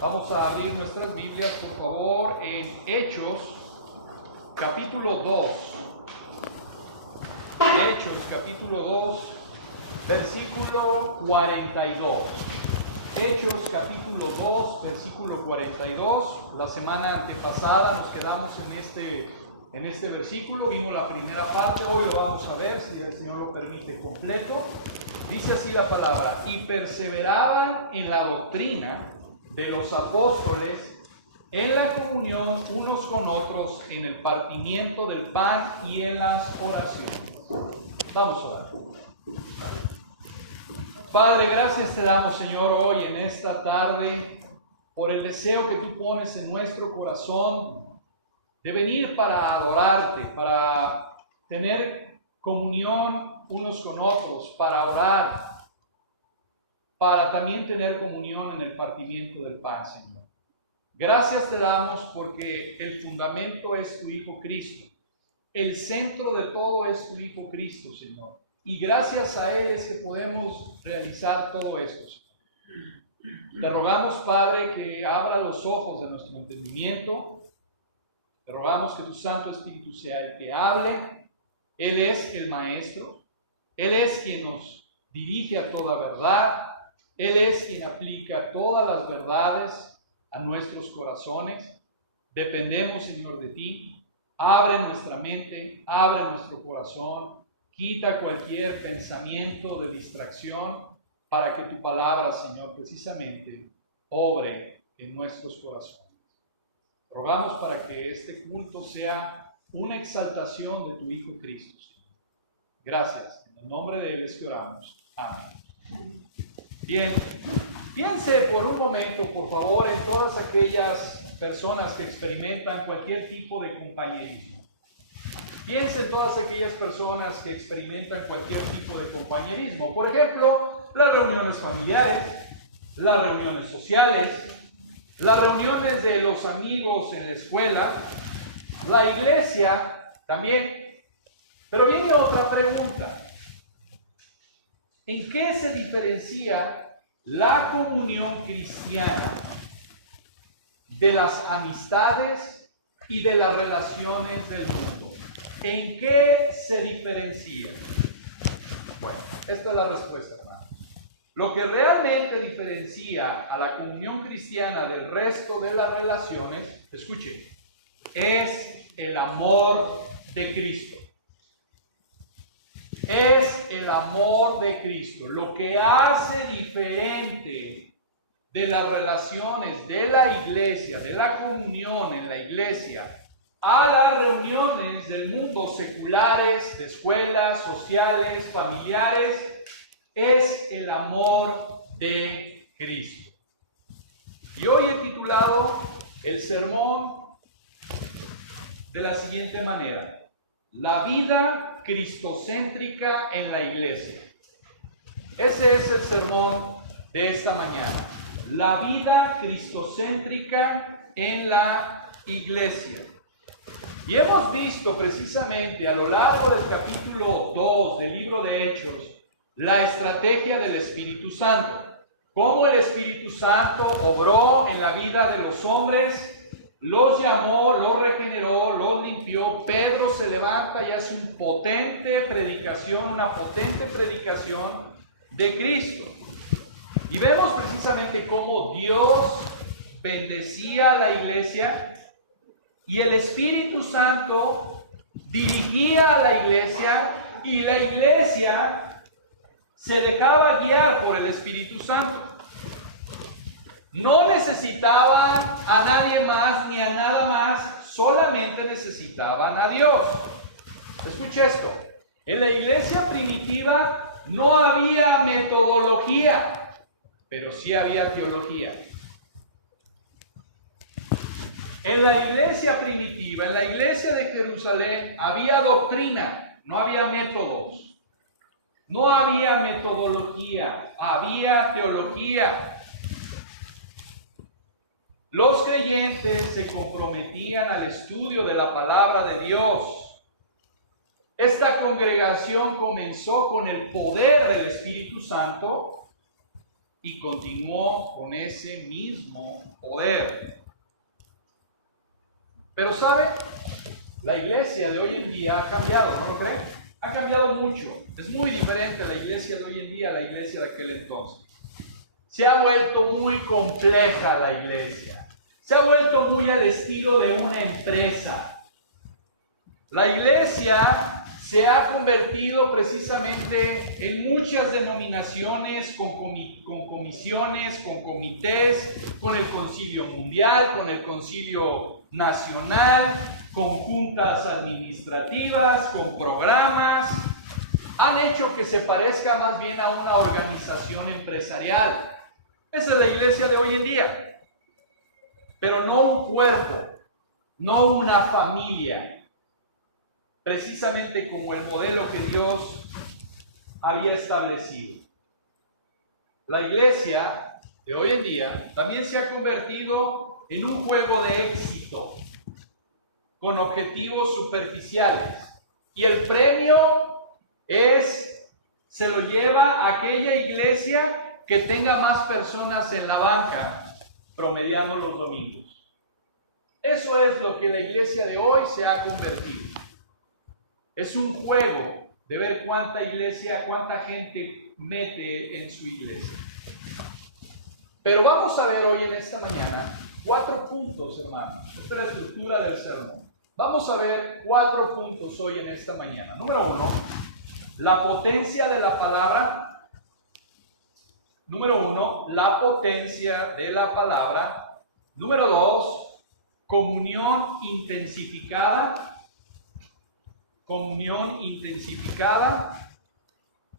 Vamos a abrir nuestras Biblias, por favor, en Hechos, capítulo 2. Hechos, capítulo 2, versículo 42. Hechos, capítulo 2, versículo 42. La semana antepasada nos quedamos en este versículo. Vimos la primera parte, hoy lo vamos a ver, si el Señor lo permite, completo. Dice así la palabra: y perseveraban en la doctrina de los apóstoles, en la comunión unos con otros, en el partimiento del pan y en las oraciones. Vamos a orar. Padre, gracias te damos, Señor, hoy en esta tarde, por el deseo que tú pones en nuestro corazón de venir para adorarte, para tener comunión unos con otros, para orar, para también tener comunión en el partimiento del pan, Señor. Gracias te damos porque el fundamento es tu Hijo Cristo. El centro de todo es tu Hijo Cristo, Señor. Y gracias a Él es que podemos realizar todo esto, Señor. Te rogamos, Padre, que abra los ojos de nuestro entendimiento. Te rogamos que tu Santo Espíritu sea el que hable. Él es el Maestro. Él es quien nos dirige a toda verdad. Él es quien aplica todas las verdades a nuestros corazones. Dependemos, Señor, de ti. Abre nuestra mente, abre nuestro corazón, quita cualquier pensamiento de distracción para que tu palabra, Señor, precisamente obre en nuestros corazones. Rogamos para que este culto sea una exaltación de tu Hijo Cristo, Señor. Gracias. En el nombre de Él es que oramos. Amén. Bien, piense por un momento, por favor, en todas aquellas personas que experimentan cualquier tipo de compañerismo. Piense en todas aquellas personas que experimentan cualquier tipo de compañerismo. Por ejemplo, las reuniones familiares, las reuniones sociales, las reuniones de los amigos en la escuela, la iglesia también. Pero viene otra pregunta. ¿En qué se diferencia la comunión cristiana de las amistades y de las relaciones del mundo? ¿En qué se diferencia? Bueno, esta es la respuesta, hermanos. Lo que realmente diferencia a la comunión cristiana del resto de las relaciones, escuchen, es el amor de Cristo. Es el amor de Cristo. Lo que hace diferente de las relaciones de la iglesia, de la comunión en la iglesia, a las reuniones del mundo seculares, de escuelas, sociales, familiares, es el amor de Cristo. Y hoy he titulado el sermón de la siguiente manera: la vida cristocéntrica en la iglesia. Ese es el sermón de esta mañana. La vida cristocéntrica en la iglesia. Y hemos visto precisamente a lo largo del capítulo 2 del libro de Hechos la estrategia del Espíritu Santo. Cómo el Espíritu Santo obró en la vida de los hombres, los llamó, los regeneró, los limpió. Pedro se levanta y hace una potente predicación de Cristo. Y vemos precisamente cómo Dios bendecía a la iglesia y el Espíritu Santo dirigía a la iglesia y la iglesia se dejaba guiar por el Espíritu Santo. No necesitaban a nadie más ni a nada más, solamente necesitaban a Dios. Escuche esto: en la iglesia primitiva no había metodología, pero sí había teología. En la iglesia primitiva, en la iglesia de Jerusalén, había doctrina, no había métodos, no había metodología, había teología. Los creyentes se comprometían al estudio de la palabra de Dios. Esta congregación comenzó con el poder del Espíritu Santo y continuó con ese mismo poder. Pero ¿sabe? La iglesia de hoy en día ha cambiado, ¿no lo cree? Ha cambiado mucho. Es muy diferente la iglesia de hoy en día a la iglesia de aquel entonces. Se ha vuelto muy compleja la iglesia. Se ha vuelto muy al estilo de una empresa. La iglesia se ha convertido precisamente en muchas denominaciones, con comisiones, con comités, con el concilio mundial, con el concilio nacional, con juntas administrativas, con programas. Han hecho que se parezca más bien a una organización empresarial. Esa es la iglesia de hoy en día. Pero no un cuerpo, no una familia. Precisamente como el modelo que Dios había establecido. La iglesia de hoy en día también se ha convertido en un juego de éxito, con objetivos superficiales. Y el premio se lo lleva a aquella iglesia que tenga más personas en la banca, promediando los domingos. Eso es lo que la iglesia de hoy se ha convertido. Es un juego de ver cuánta gente mete en su iglesia. Pero vamos a ver hoy en esta mañana 4 puntos, hermanos. Esta es la estructura del sermón. Vamos a ver 4 puntos hoy en esta mañana. Número 1, la potencia de la palabra. Número 1, la potencia de la palabra. Número 2, comunión intensificada. Comunión intensificada,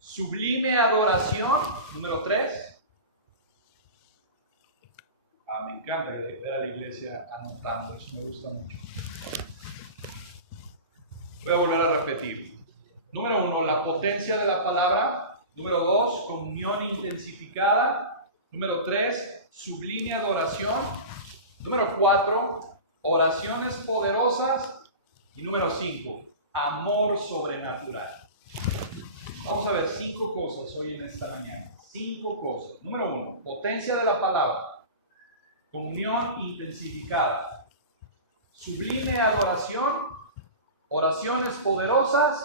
sublime adoración. Número 3. Me encanta ver a la iglesia anotando, eso me gusta mucho. Voy a volver a repetir. Número 1, la potencia de la palabra. Número 2, comunión intensificada. Número 3, sublime adoración. Número 4, oraciones poderosas. Y número 5, amor sobrenatural. Vamos a ver 5 cosas hoy en esta mañana. 5 cosas. Número 1, potencia de la palabra, comunión intensificada, sublime adoración, oraciones poderosas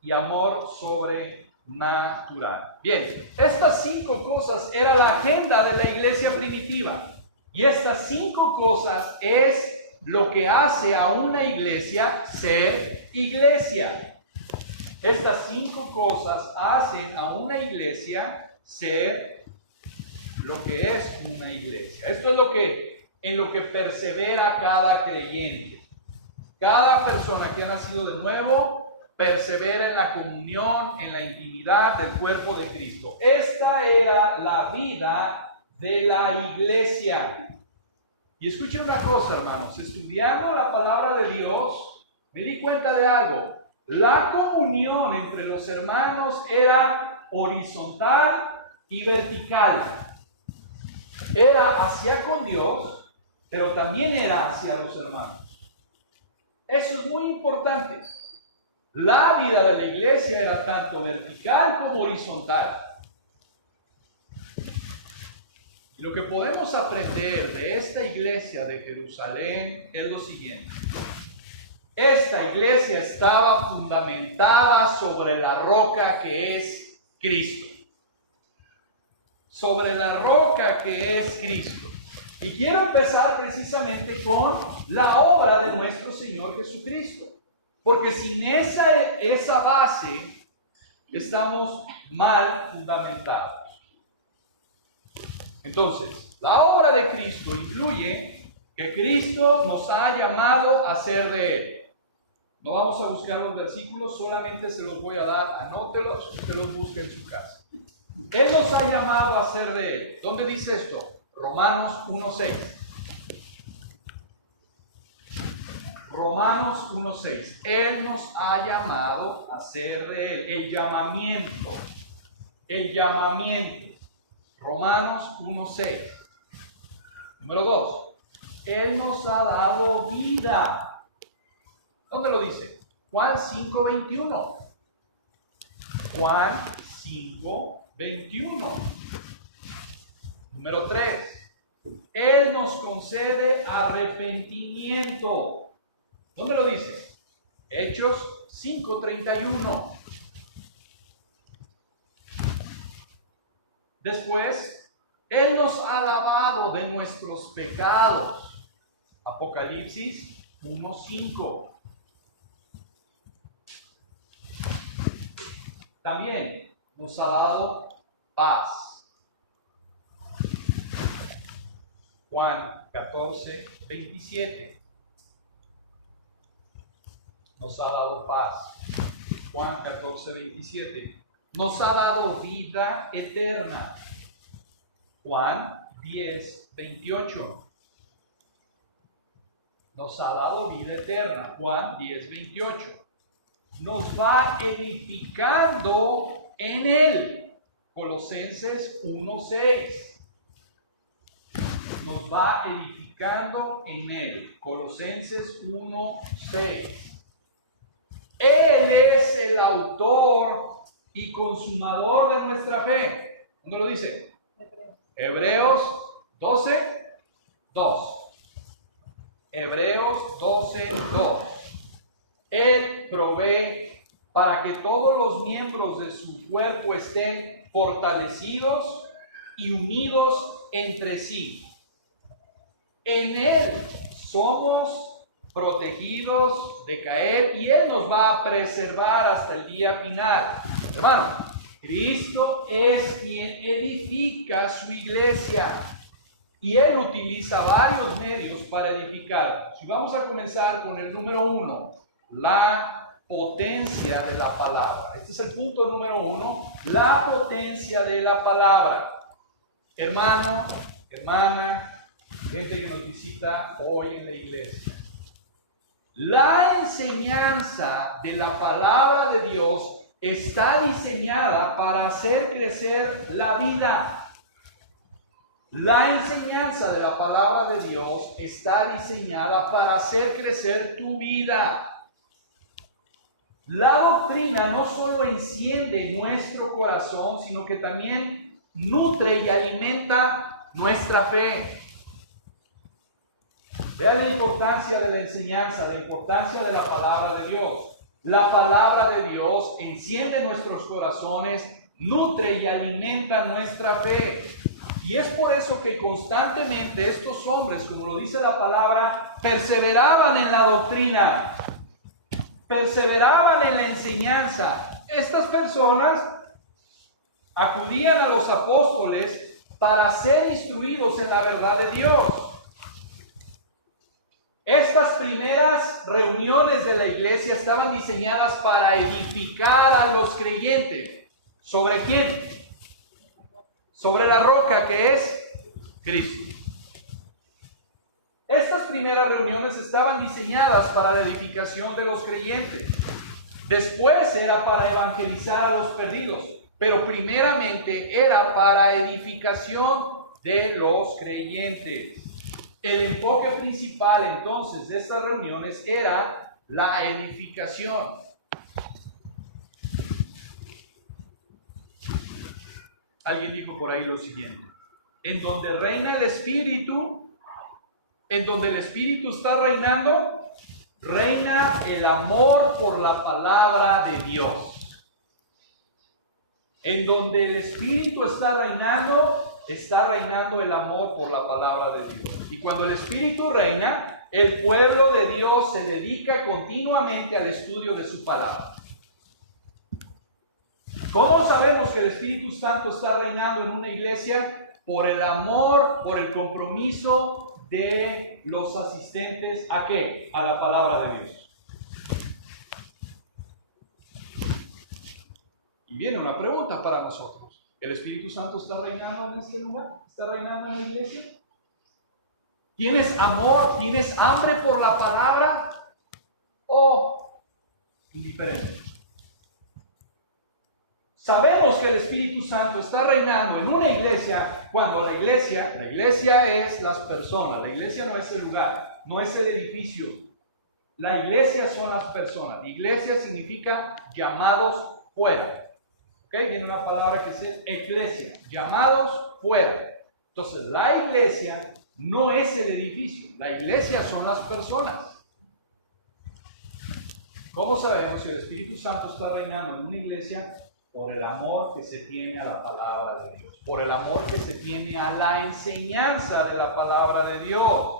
y amor sobrenatural. Bien, estas 5 cosas era la agenda de la iglesia primitiva. Y estas 5 cosas es lo que hace a una iglesia ser iglesia. Estas 5 cosas hacen a una iglesia ser lo que es una iglesia. Esto es en lo que persevera cada creyente. Cada persona que ha nacido de nuevo persevera en la comunión, en la intimidad del cuerpo de Cristo. Esta era la vida de la iglesia. Y escuchen una cosa, hermanos, estudiando la palabra de Dios, me di cuenta de algo. La comunión entre los hermanos era horizontal y vertical. Era hacia con Dios, pero también era hacia los hermanos. Eso es muy importante. La vida de la iglesia era tanto vertical como horizontal. Y lo que podemos aprender de esta iglesia de Jerusalén es lo siguiente. Esta iglesia estaba fundamentada sobre la roca que es Cristo. Sobre la roca que es Cristo. Y quiero empezar precisamente con la obra de nuestro Señor Jesucristo. Porque sin esa base estamos mal fundamentados. Entonces, la obra de Cristo incluye que Cristo nos ha llamado a ser de Él. No vamos a buscar los versículos, solamente se los voy a dar, anótelos, usted los busque en su casa. Él nos ha llamado a ser de Él. ¿Dónde dice esto? Romanos 1:6. Romanos 1:6. Él nos ha llamado a ser de Él. El llamamiento. El llamamiento. Romanos 1:6. Número 2. Él nos ha dado vida. ¿Dónde lo dice? Juan 5:21. Juan 5:21. Número 3. Él nos concede arrepentimiento. ¿Dónde lo dice? Hechos 5:31. Después, Él nos ha lavado de nuestros pecados. Apocalipsis 1:5. También nos ha dado paz. Juan 14:27. Nos ha dado paz. Juan 14:27. Nos ha dado vida eterna. Juan 10:28. Nos ha dado vida eterna. Juan 10:28. Nos va edificando en Él. Colosenses 1:6. Nos va edificando en Él. Colosenses 1:6. Él es el autor y consumador de nuestra fe. ¿Dónde lo dice? Hebreos 12:2. Hebreos 12:2. Él provee para que todos los miembros de su cuerpo estén fortalecidos y unidos entre sí. En Él somos protegidos de caer y Él nos va a preservar hasta el día final. Hermano, Cristo es quien edifica su iglesia y Él utiliza varios medios para edificar. Si vamos a comenzar con el número 1, la potencia de la palabra. Este es el punto número 1, la potencia de la palabra. Hermano, hermana, gente que nos visita hoy en la iglesia. La enseñanza de la palabra de Dios está diseñada para hacer crecer la vida. La enseñanza de la palabra de Dios está diseñada para hacer crecer tu vida. La doctrina no solo enciende nuestro corazón, sino que también nutre y alimenta nuestra fe. Vea la importancia de la enseñanza, la importancia de la palabra de Dios. La palabra de Dios enciende nuestros corazones, nutre y alimenta nuestra fe. Y es por eso que constantemente estos hombres, como lo dice la palabra, perseveraban en la doctrina, perseveraban en la enseñanza. Estas personas acudían a los apóstoles para ser instruidos en la verdad de Dios. Estas primeras reuniones de la iglesia estaban diseñadas para edificar a los creyentes. ¿Sobre quién? Sobre la roca que es Cristo. Estas primeras reuniones estaban diseñadas para la edificación de los creyentes. Después era para evangelizar a los perdidos, pero primeramente era para edificación de los creyentes. El enfoque principal entonces de estas reuniones era la edificación. Alguien dijo por ahí lo siguiente: en donde reina el Espíritu, en donde el Espíritu está reinando, reina el amor por la palabra de Dios. En donde el Espíritu está reinando el amor por la palabra de Dios. Y cuando el Espíritu reina, el pueblo de Dios se dedica continuamente al estudio de su palabra. ¿Cómo sabemos que el Espíritu Santo está reinando en una iglesia? Por el amor, por el compromiso de los asistentes, ¿a qué? A la palabra de Dios. Y viene una pregunta para nosotros. ¿El Espíritu Santo está reinando en este lugar? ¿Está reinando en la iglesia? ¿Tienes amor? ¿Tienes hambre por la palabra? ¿O indiferente? Sabemos que el Espíritu Santo está reinando en una iglesia cuando la iglesia es las personas. La iglesia no es el lugar, no es el edificio. La iglesia son las personas. Iglesia significa llamados fuera. ¿Ok? Viene una palabra que es eclesia, llamados fuera. Entonces, la iglesia no es el edificio, la iglesia son las personas. ¿Cómo sabemos si el Espíritu Santo está reinando en una iglesia? Por el amor que se tiene a la palabra de Dios, por el amor que se tiene a la enseñanza de la palabra de Dios.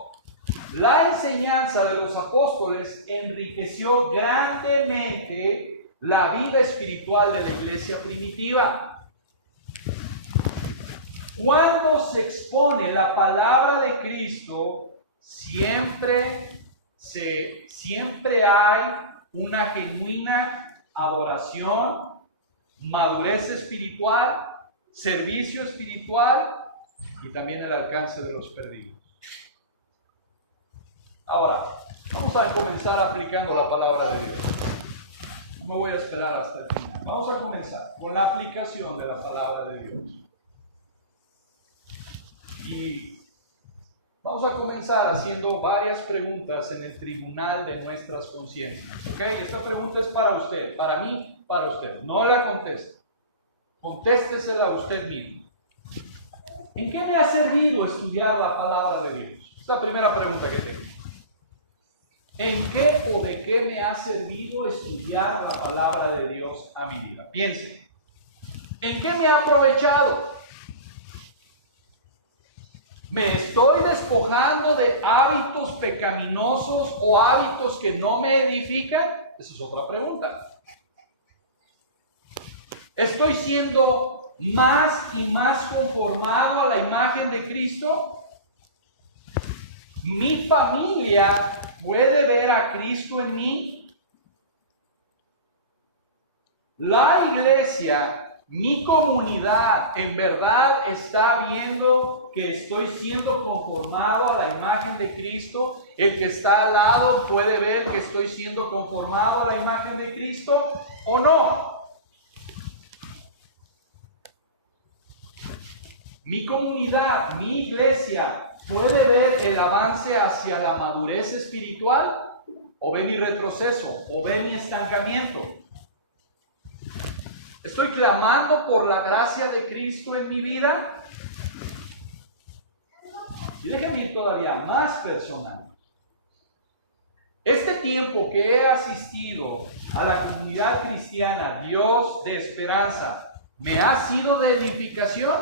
La enseñanza de los apóstoles enriqueció grandemente la vida espiritual de la iglesia primitiva. Cuando se expone la palabra de Cristo, siempre hay una genuina adoración, madurez espiritual, servicio espiritual y también el alcance de los perdidos. Ahora, vamos a comenzar aplicando la palabra de Dios. No me voy a esperar hasta el final. Vamos a comenzar con la aplicación de la palabra de Dios. Y vamos a comenzar haciendo varias preguntas en el tribunal de nuestras conciencias. ¿Ok? Esta pregunta es para usted, para mí, para usted. No la conteste. Contéstesela a usted mismo. ¿En qué me ha servido estudiar la palabra de Dios? Esta es la primera pregunta que tengo. ¿En qué o de qué me ha servido estudiar la palabra de Dios a mi vida? Piense. ¿En qué me ha aprovechado? ¿Me estoy despojando de hábitos pecaminosos o hábitos que no me edifican? Esa es otra pregunta. ¿Estoy siendo más y más conformado a la imagen de Cristo? ¿Mi familia puede ver a Cristo en mí? La iglesia, mi comunidad, en verdad está viendo que estoy siendo conformado a la imagen de Cristo. El que está al lado puede ver que estoy siendo conformado a la imagen de Cristo o no. Mi comunidad, mi iglesia, ¿puede ver el avance hacia la madurez espiritual? ¿O ve mi retroceso? ¿O ve mi estancamiento? ¿Estoy clamando por la gracia de Cristo en mi vida? Y déjenme ir todavía más personal. Este tiempo que he asistido a la comunidad cristiana, Dios de Esperanza, ¿me ha sido de edificación?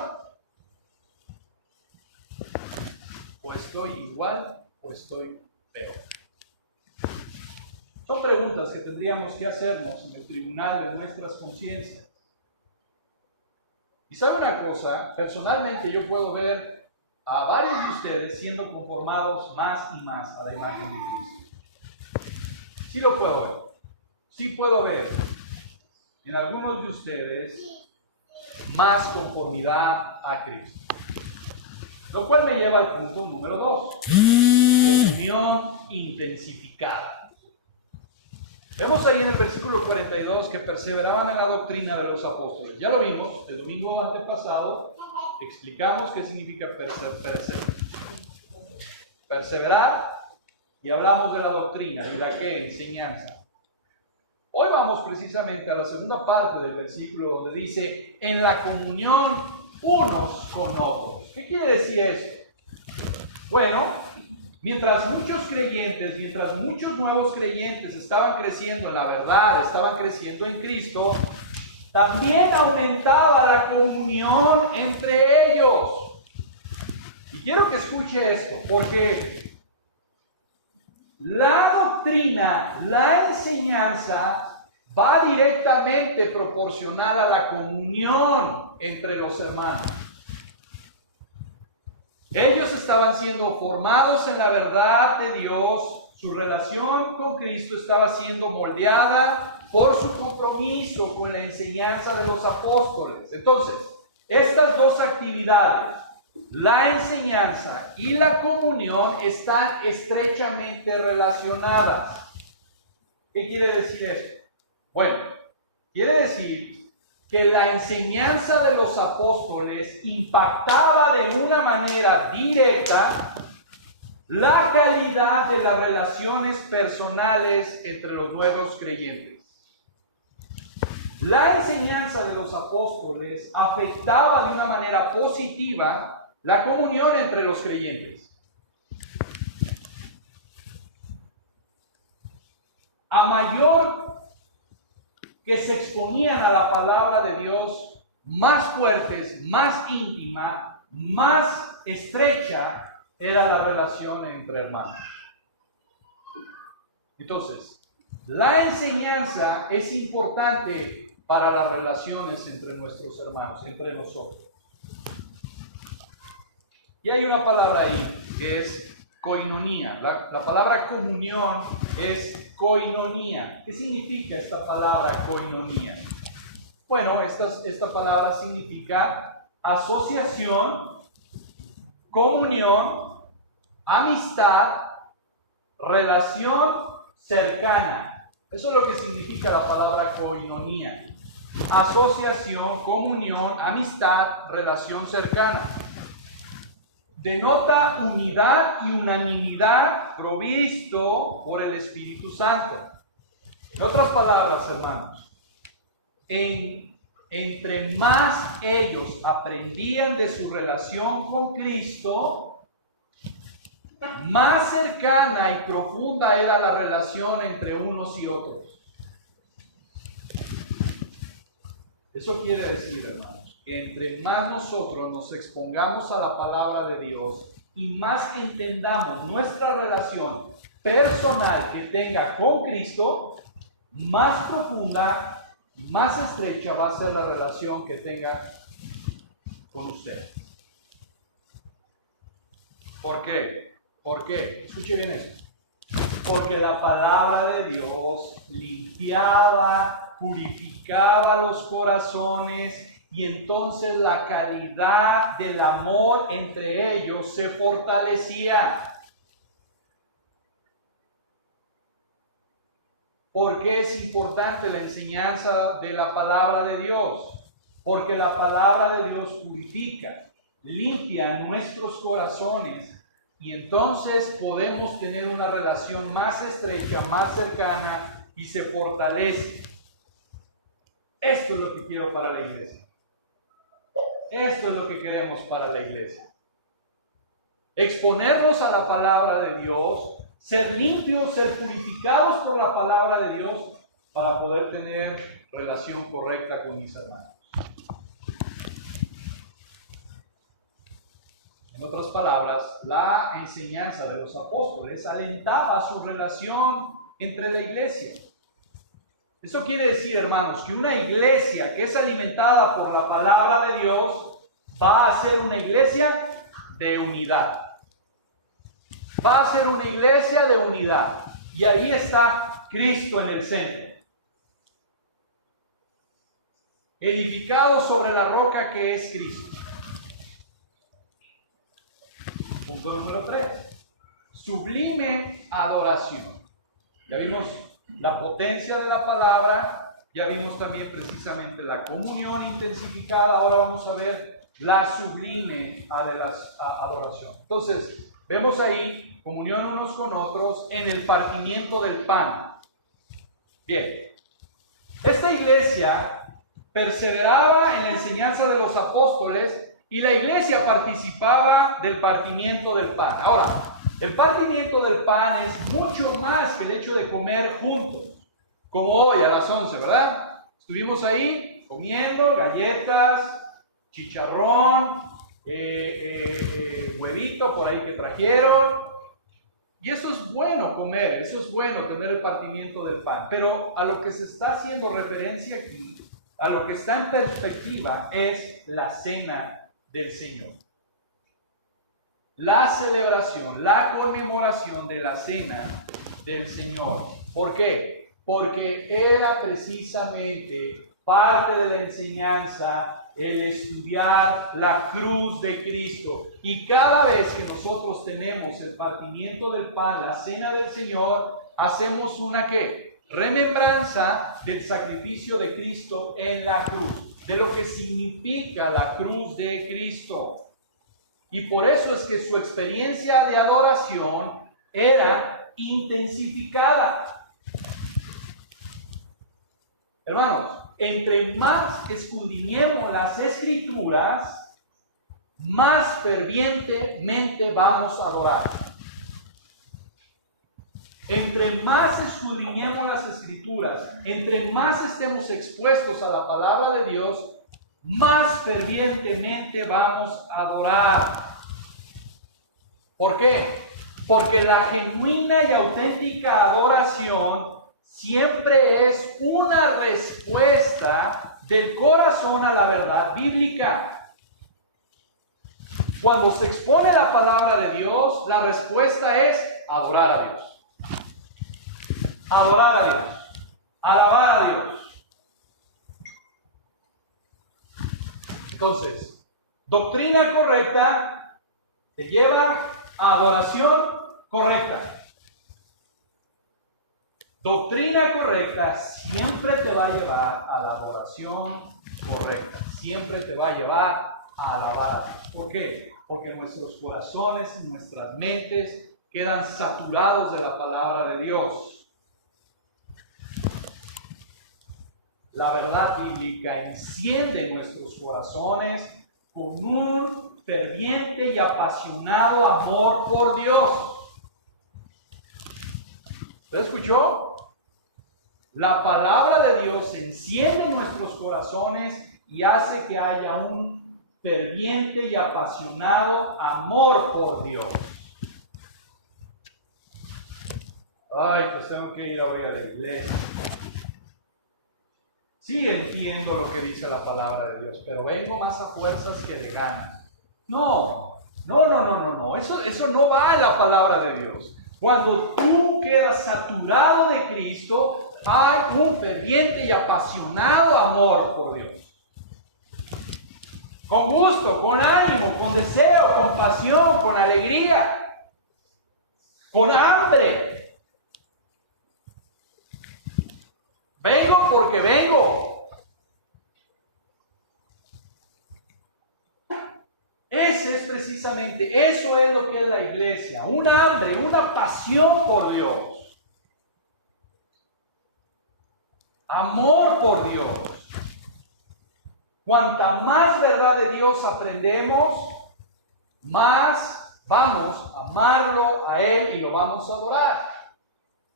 ¿O estoy igual o estoy peor? Son preguntas que tendríamos que hacernos en el tribunal de nuestras conciencias. Y sabe una cosa, personalmente yo puedo ver a varios de ustedes siendo conformados más y más a la imagen de Cristo. Sí lo puedo ver. Sí puedo ver en algunos de ustedes más conformidad a Cristo. Lo cual me lleva al punto número 2. Comunión intensificada. Vemos ahí en el versículo 42 que perseveraban en la doctrina de los apóstoles. Ya lo vimos, el domingo antepasado explicamos qué significa perseverar y hablamos de la doctrina y la qué enseñanza. Hoy vamos precisamente a la segunda parte del versículo donde dice en la comunión unos con otros. ¿Qué quiere decir esto? Bueno, mientras muchos nuevos creyentes estaban creciendo en la verdad, estaban creciendo en Cristo, también aumentaba la comunión entre ellos. Y quiero que escuche esto, porque la doctrina, la enseñanza, va directamente proporcional a la comunión entre los hermanos. Ellos estaban siendo formados en la verdad de Dios, su relación con Cristo estaba siendo moldeada por su compromiso con la enseñanza de los apóstoles. Entonces, estas dos actividades, la enseñanza y la comunión, están estrechamente relacionadas. ¿Qué quiere decir esto? Bueno, quiere decir que la enseñanza de los apóstoles impactaba de una manera directa la calidad de las relaciones personales entre los nuevos creyentes. La enseñanza de los apóstoles afectaba de una manera positiva La comunión entre los creyentes. A mayor que se exponían a la palabra de Dios, más fuertes, más íntima, más estrecha era la relación entre hermanos. Entonces, la enseñanza es importante para las relaciones entre nuestros hermanos, entre nosotros. Y hay una palabra ahí que es koinonía. La palabra comunión es koinonía. ¿Qué significa esta palabra koinonía? Bueno, esta palabra significa asociación, comunión, amistad, relación cercana. Eso es lo que significa la palabra koinonía. Asociación, comunión, amistad, relación cercana. Denota unidad y unanimidad provisto por el Espíritu Santo. En otras palabras, hermanos, entre más ellos aprendían de su relación con Cristo, más cercana y profunda era la relación entre unos y otros. Eso quiere decir, hermanos, que entre más nosotros nos expongamos a la palabra de Dios y más entendamos nuestra relación personal que tenga con Cristo, más profunda, más estrecha va a ser la relación que tenga con usted. ¿Por qué? ¿Por qué? Escuche bien esto. Porque la palabra de Dios limpiaba, purificaba los corazones y entonces la calidad del amor entre ellos se fortalecía. ¿Por qué es importante la enseñanza de la palabra de Dios? Porque la palabra de Dios purifica, limpia nuestros corazones y entonces podemos tener una relación más estrecha, más cercana y se fortalece. Esto es lo que quiero para la iglesia. Esto es lo que queremos para la iglesia. Exponernos a la palabra de Dios, ser limpios, ser purificados por la palabra de Dios para poder tener relación correcta con mis hermanos. En otras palabras, la enseñanza de los apóstoles alentaba su relación entre la iglesia. Eso quiere decir, hermanos, que una iglesia que es alimentada por la palabra de Dios va a ser una iglesia de unidad. Va a ser una iglesia de unidad. Y ahí está Cristo en el centro. Edificado sobre la roca que es Cristo. Punto número 3. Sublime adoración. Ya vimos la potencia de la palabra, ya vimos también precisamente la comunión intensificada, ahora vamos a ver la sublime adoración. Entonces, vemos ahí comunión unos con otros en el partimiento del pan. Bien, esta iglesia perseveraba en la enseñanza de los apóstoles y la iglesia participaba del partimiento del pan. Ahora, el partimiento del pan es mucho más que el hecho de comer juntos, como hoy a las 11, ¿verdad? Estuvimos ahí comiendo galletas, chicharrón, huevito por ahí que trajeron. Y eso es bueno comer, eso es bueno tener el partimiento del pan. Pero a lo que se está haciendo referencia aquí, a lo que está en perspectiva, es la cena del Señor. La celebración, la conmemoración de la cena del Señor. ¿Por qué? Porque era precisamente parte de la enseñanza el estudiar la cruz de Cristo. Y cada vez que nosotros tenemos el partimiento del pan, la cena del Señor, hacemos una ¿qué? Remembranza del sacrificio de Cristo en la cruz, de lo que significa la cruz de Cristo. Y por eso es que su experiencia de adoración era intensificada. Hermanos, entre más escudriñemos las Escrituras, más fervientemente vamos a adorar. Entre más escudriñemos las Escrituras, entre más estemos expuestos a la palabra de Dios, más fervientemente vamos a adorar. ¿Por qué? Porque la genuina y auténtica adoración siempre es una respuesta del corazón a la verdad bíblica. Cuando se expone la palabra de Dios, la respuesta es adorar a Dios. Adorar a Dios, alabar a Dios. Entonces, doctrina correcta te lleva a adoración correcta. Doctrina correcta siempre te va a llevar a la adoración correcta. Siempre te va a llevar a alabar a Dios. ¿Por qué? Porque nuestros corazones y nuestras mentes quedan saturados de la palabra de Dios. La verdad bíblica enciende nuestros corazones con un ferviente y apasionado amor por Dios. ¿Usted escuchó? La palabra de Dios enciende nuestros corazones y hace que haya un ferviente y apasionado amor por Dios. Ay, pues tengo que ir hoy a la iglesia. Sí, entiendo lo que dice la palabra de Dios, pero vengo más a fuerzas que de ganas. No. Eso no va en la palabra de Dios. Cuando tú quedas saturado de Cristo, hay un ferviente y apasionado amor por Dios. Con gusto, con ánimo, con deseo, con pasión, con alegría, con hambre. Vengo porque vengo. Eso es lo que es la iglesia, un hambre, una pasión por Dios, amor por Dios. Cuanta más verdad de Dios aprendemos, más vamos a amarlo a Él y lo vamos a adorar.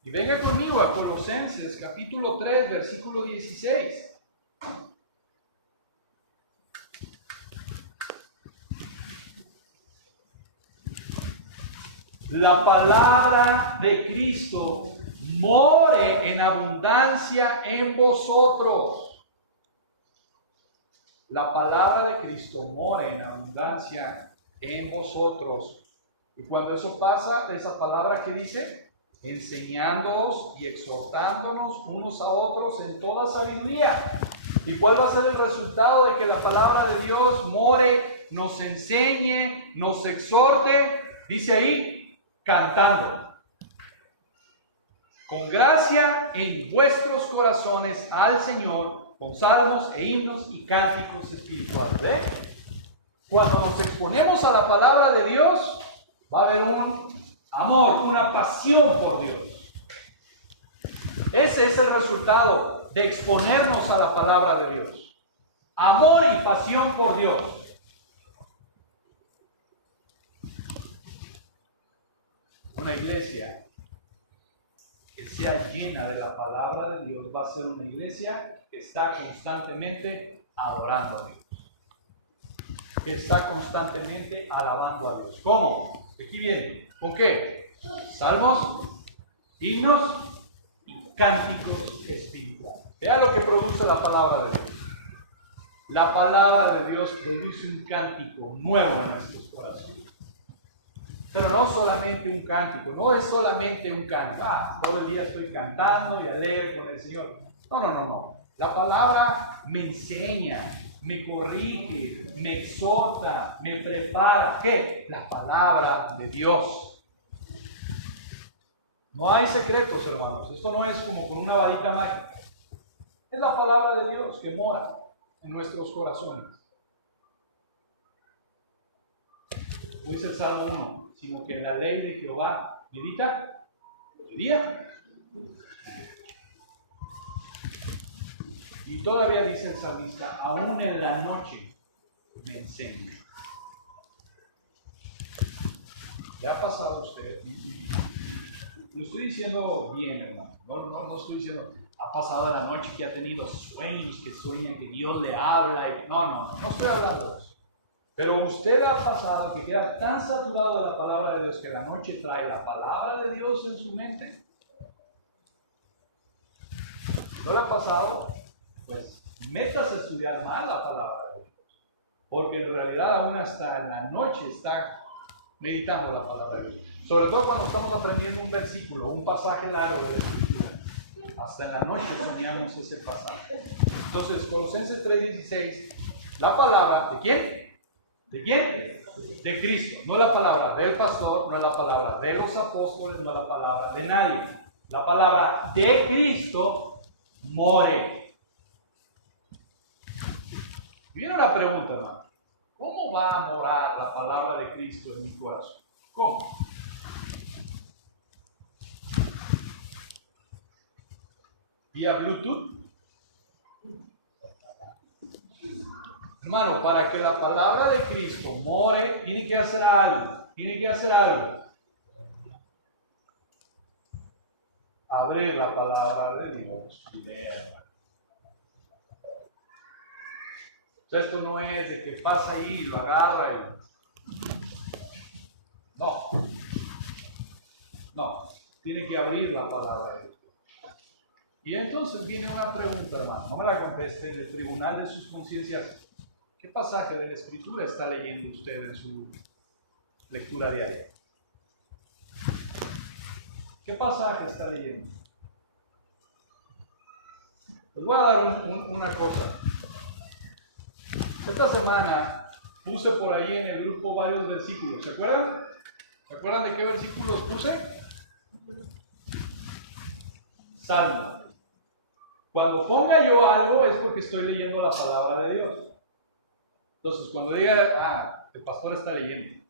Y venga conmigo a Colosenses capítulo 3, versículo 16. La palabra de Cristo more en abundancia en vosotros. La palabra de Cristo more en abundancia en vosotros. Y cuando eso pasa, esa palabra que dice, enseñándoos y exhortándonos unos a otros en toda sabiduría. ¿Y cuál va a ser el resultado de que la palabra de Dios more, nos enseñe, nos exhorte? Dice ahí, cantando con gracia en vuestros corazones al Señor, con salmos e himnos y cánticos espirituales. ¿Ve? Cuando nos exponemos a la palabra de Dios, va a haber un amor, una pasión por Dios. Ese es el resultado de exponernos a la palabra de Dios. Amor y pasión por Dios. Una iglesia que sea llena de la palabra de Dios va a ser una iglesia que está constantemente adorando a Dios, que está constantemente alabando a Dios. ¿Cómo? Aquí viene. ¿Con qué? Salmos, himnos y cánticos espirituales. Vea lo que produce la palabra de Dios. La palabra de Dios produce un cántico nuevo en nuestros corazones. Pero no solamente un cántico, no es solamente un cántico. Todo el día estoy cantando y alegre con el Señor. No. La palabra me enseña, me corrige, me exhorta, me prepara. ¿Qué? La palabra de Dios. No hay secretos, hermanos. Esto no es como con una varita mágica. Es la palabra de Dios que mora en nuestros corazones. Dice el Salmo 1. Sino que en la ley de Jehová medita de día. Y todavía dice el salmista, aún en la noche me enseña. ¿Le ha pasado a usted? Lo estoy diciendo bien, hermano. No estoy diciendo, ha pasado la noche que ha tenido sueños, que sueña que Dios le habla. No estoy hablando de eso. Pero usted le ha pasado que queda tan saturado de la palabra de Dios que la noche trae la palabra de Dios en su mente. ¿No le ha pasado? Pues métase a estudiar más la palabra de Dios. Porque en realidad aún hasta en la noche está meditando la palabra de Dios. Sobre todo cuando estamos aprendiendo un versículo, un pasaje largo de la Escritura. Hasta en la noche soñamos ese pasaje. Entonces, Colosenses 3:16, la palabra, ¿de quién? ¿De quién? De Cristo. No es la palabra del pastor, no es la palabra de los apóstoles, no es la palabra de nadie. La palabra de Cristo more. Y viene una pregunta, hermano. ¿Cómo va a morar la palabra de Cristo en mi corazón? ¿Cómo? ¿Vía Bluetooth? Hermano, para que la palabra de Cristo more, tiene que hacer algo. Tiene que hacer algo. Abrir la palabra de Dios y leerla. O sea, esto no es de que pasa ahí y lo agarra y... No. Tiene que abrir la palabra de Dios. Y entonces viene una pregunta, hermano. No me la conteste. En el tribunal de sus conciencias, ¿qué pasaje de la Escritura está leyendo usted en su lectura diaria? ¿Qué pasaje está leyendo? Les voy a dar una cosa. Esta semana puse por ahí en el grupo varios versículos. ¿Se acuerdan? ¿Se acuerdan de qué versículos puse? Salmo. Cuando ponga yo algo es porque estoy leyendo la palabra de Dios. Entonces, cuando diga, el pastor está leyendo.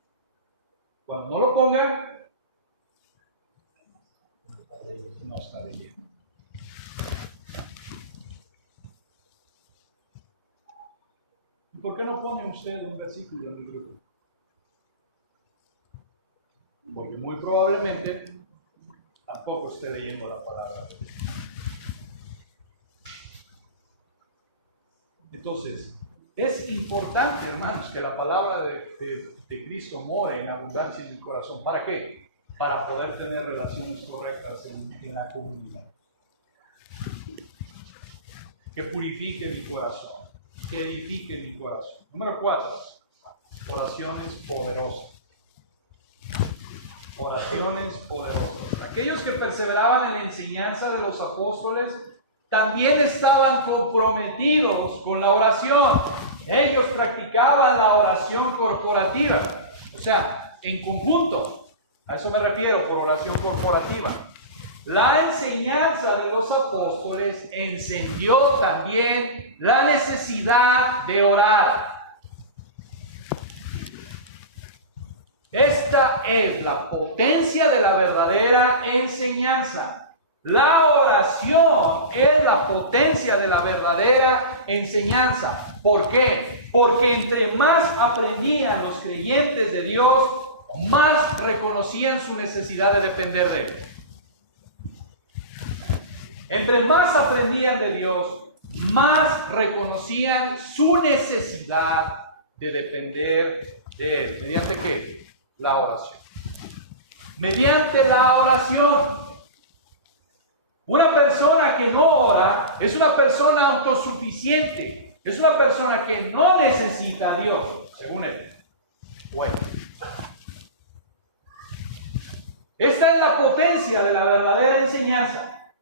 Cuando no lo ponga, no está leyendo. ¿Y por qué no pone usted un versículo en el grupo? Porque muy probablemente tampoco esté leyendo la palabra de Dios. Entonces, es importante, hermanos, que la palabra de Cristo more en abundancia en el corazón. ¿Para qué? Para poder tener relaciones correctas en la comunidad. Que purifique mi corazón, que edifique mi corazón. Número 4, oraciones poderosas. Oraciones poderosas. Aquellos que perseveraban en la enseñanza de los apóstoles también estaban comprometidos con la oración. Ellos practicaban la oración corporativa, o sea, en conjunto. A eso me refiero por oración corporativa. La enseñanza de los apóstoles encendió también la necesidad de orar. Esta es la potencia de la verdadera enseñanza. La oración es la potencia de la verdadera enseñanza. ¿Por qué? Porque entre más aprendían los creyentes de Dios, más reconocían su necesidad de depender de Él. Entre más aprendían de Dios, más reconocían su necesidad de depender de Él. ¿Mediante qué? La oración. Mediante la oración. Una persona que no ora es una persona autosuficiente. Es una persona que no necesita a Dios, según él. Bueno. Esta es la potencia de la verdadera enseñanza.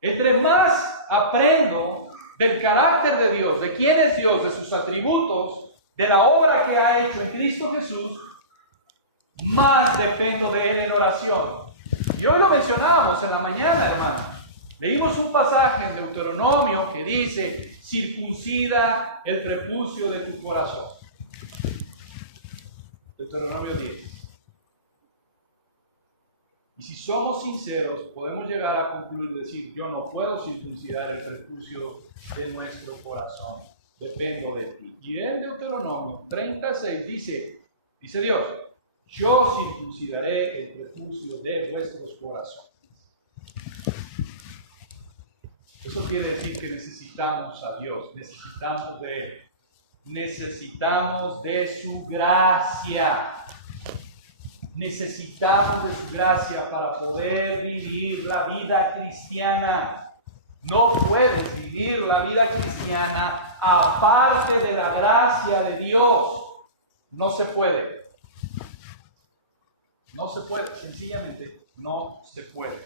Entre más aprendo del carácter de Dios, de quién es Dios, de sus atributos, de la obra que ha hecho en Cristo Jesús, más dependo de Él en oración. Y hoy lo mencionábamos en la mañana, hermano. Leímos un pasaje en Deuteronomio que dice: circuncida el prepucio de tu corazón. Deuteronomio 10. Y si somos sinceros, podemos llegar a concluir y decir: yo no puedo circuncidar el prepucio de nuestro corazón, dependo de ti. Y en Deuteronomio 36 dice Dice Dios, yo circuncidaré el prepucio de vuestros corazones. Eso quiere decir que necesitamos a Dios, necesitamos de Él, necesitamos de su gracia. Necesitamos de su gracia para poder vivir la vida cristiana. No puedes vivir la vida cristiana aparte de la gracia de Dios. No se puede. No se puede, sencillamente no se puede.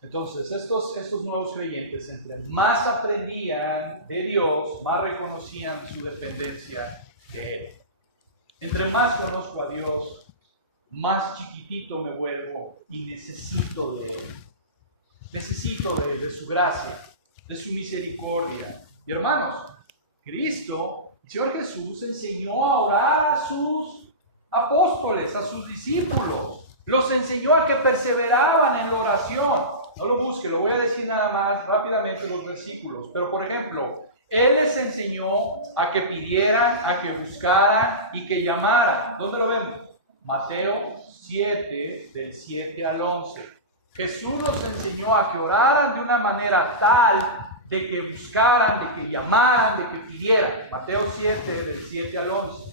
Entonces, estos nuevos creyentes, entre más aprendían de Dios, más reconocían su dependencia de Él. Entre más conozco a Dios, más chiquitito me vuelvo y necesito de Él. Necesito de Él, de su gracia, de su misericordia. Y hermanos, Cristo, el Señor Jesús, enseñó a orar a sus apóstoles, a sus discípulos. Los enseñó a que perseveraban en la oración. No lo busque, lo voy a decir nada más rápidamente los versículos. Pero por ejemplo, Él les enseñó a que pidieran, a que buscaran y que llamaran. ¿Dónde lo vemos? Mateo 7, del 7 al 11. Jesús nos enseñó a que oraran de una manera tal de que buscaran, de que llamaran, de que pidieran. Mateo 7, del 7 al 11.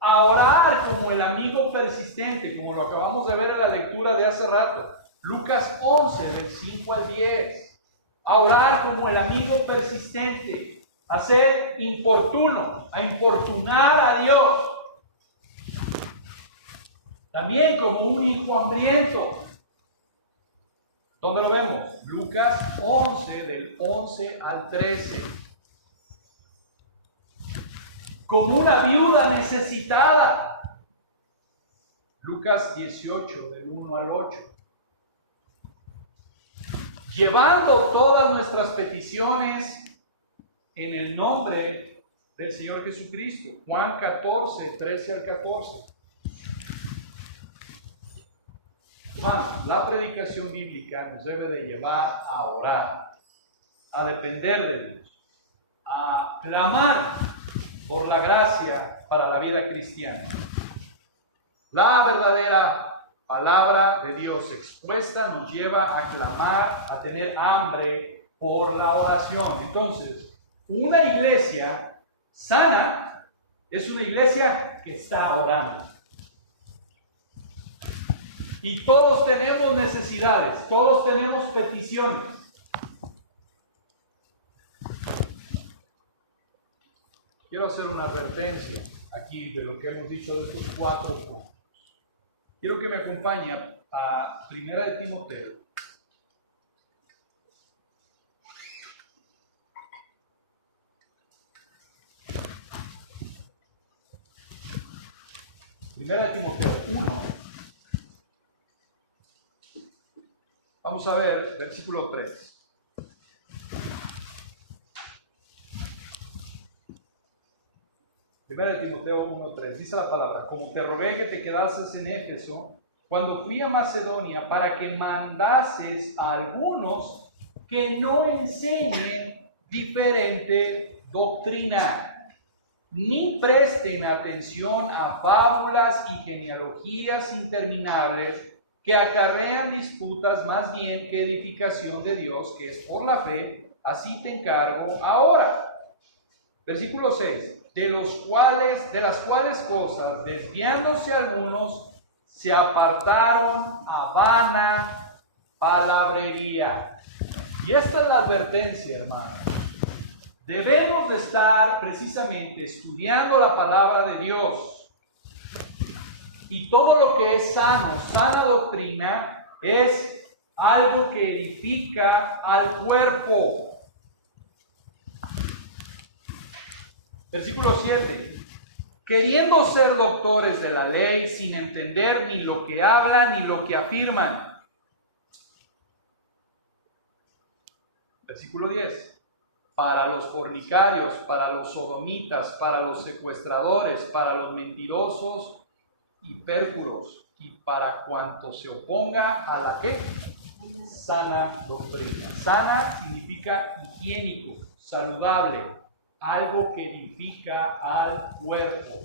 A orar como el amigo persistente, como lo acabamos de ver en la lectura de hace rato. Lucas 11, del 5 al 10. A orar como el amigo persistente. A ser importuno, a importunar a Dios. También como un hijo hambriento. ¿Dónde lo vemos? Lucas 11, del 11 al 13. Como una viuda necesitada. Lucas 18, del 1 al 8. Llevando todas nuestras peticiones en el nombre del Señor Jesucristo. Juan 14, 13 al 14. Hermanos, la predicación bíblica nos debe de llevar a orar, a depender de Dios, a clamar por la gracia para la vida cristiana. La verdadera palabra de Dios expuesta nos lleva a clamar, a tener hambre por la oración. Entonces, una iglesia sana es una iglesia que está orando. Y todos tenemos necesidades, todos tenemos peticiones. Quiero hacer una advertencia aquí de lo que hemos dicho de estos 4 puntos. Quiero que me acompañe a 1 de Timoteo. Primera de Timoteo 1. Vamos a ver versículo 3. Primera de Timoteo 1:3. Dice la palabra: como te rogué que te quedases en Éfeso cuando fui a Macedonia, para que mandases a algunos que no enseñen diferente doctrina, ni presten atención a fábulas y genealogías interminables que acarrean disputas más bien que edificación de Dios, que es por la fe. Así te encargo ahora. Versículo 6. De las cuales cosas, desviándose algunos, se apartaron a vana palabrería. Y esta es la advertencia, hermanos. Debemos de estar precisamente estudiando la palabra de Dios. Y todo lo que es sano, sana doctrina, es algo que edifica al cuerpo. Versículo 7. Queriendo ser doctores de la ley, sin entender ni lo que hablan ni lo que afirman. Versículo 10. Para los fornicarios, para los sodomitas, para los secuestradores, para los mentirosos y pérjuros, y para cuanto se oponga a la ¿qué? Sana doctrina. Sana significa higiénico, saludable, algo que edifica al cuerpo.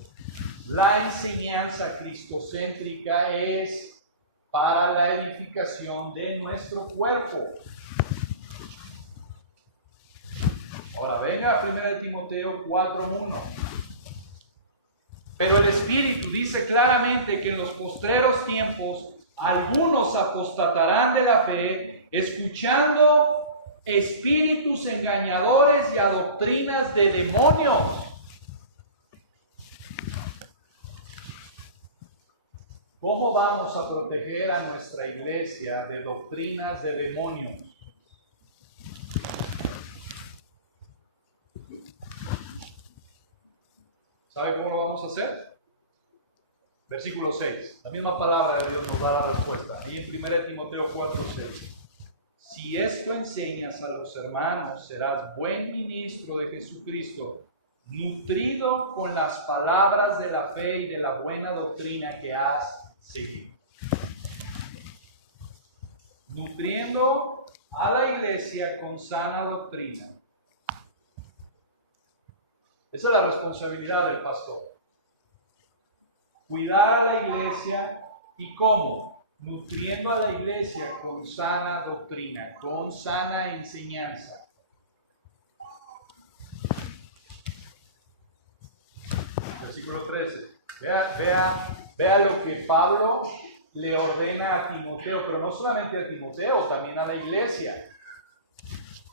La enseñanza cristocéntrica es para la edificación de nuestro cuerpo. Ahora venga a 1 Timoteo 4:1. Pero el Espíritu dice claramente que en los postreros tiempos algunos apostatarán de la fe, escuchando espíritus engañadores y a doctrinas de demonios. ¿Cómo vamos a proteger a nuestra iglesia de doctrinas de demonios? ¿Sabe cómo lo vamos a hacer? Versículo 6. La misma palabra de Dios nos da la respuesta. Y en 1 Timoteo 4:6. Si esto enseñas a los hermanos, serás buen ministro de Jesucristo, nutrido con las palabras de la fe y de la buena doctrina que has seguido. Nutriendo a la iglesia con sana doctrina. Esa es la responsabilidad del pastor. Cuidar a la iglesia, ¿y cómo? Nutriendo a la iglesia con sana doctrina, con sana enseñanza. Versículo 13. Vea lo que Pablo le ordena a Timoteo, pero no solamente a Timoteo, también a la iglesia.